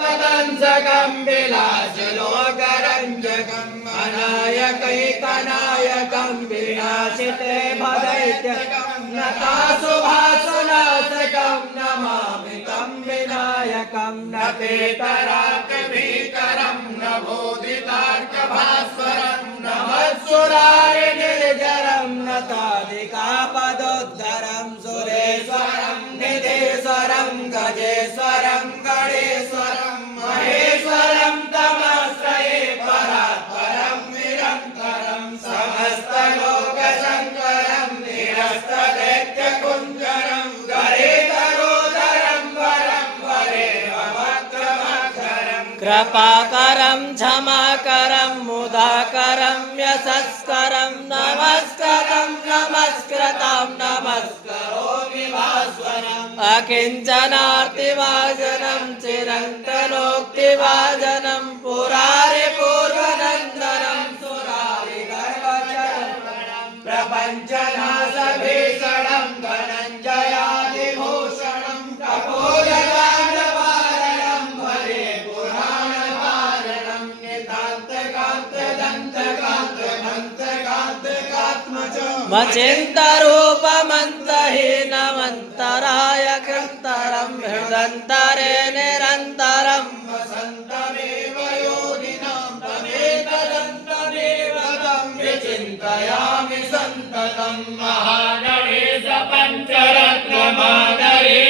वदंसकं विलासलोकरञ्जकम् अनायकैकनायकं विनाशिते भदैत्यकम् नतासुभासुनाशकं नमामि तं विनायकं न पेतराकभीकरं न बोधितार्कभास्वरं नमस्सुराय निर्जरं नताधिकापदोद्धरं सुरेश्वरं निधेश्वरं गजेश्वरं गणेश्वरं महेश्वरं तमाश्रये परात्परं निरन्तरं समस्तलोकशङ्करं निरस्तदैत्यकुञ्जरं गरेतरोदरं वरं वरेवमग्रमग्रं कृपाकरं क्षमाकरं मुदाकरं यशस्करं नमस्कृतं नमस्कृतं नमस्करोमि भास्वरम् अकिञ्चनार्तिभाजनं चिरन्तनोक्तिभाजनं पुरारि पूर्वनन्दनं सुरारि गर्वचरणं प्रपञ्चनाशभीषणं धनञ्जयादिभूषणं कपोलकाण्डवारणं भरे पुराणवारणं नितान्तकान्तदन्तकान्तमन्तकान्तकात्मजं मचिन्तरूपमन्तहीनमन्तराय कृन्तरं हृदन्तरे निरन्तरं वसन्तमेव योगिनां तमेतदन्तमेव तं विचिन्तयामि सन्ततं महागणेश पञ्चरत्नमादरे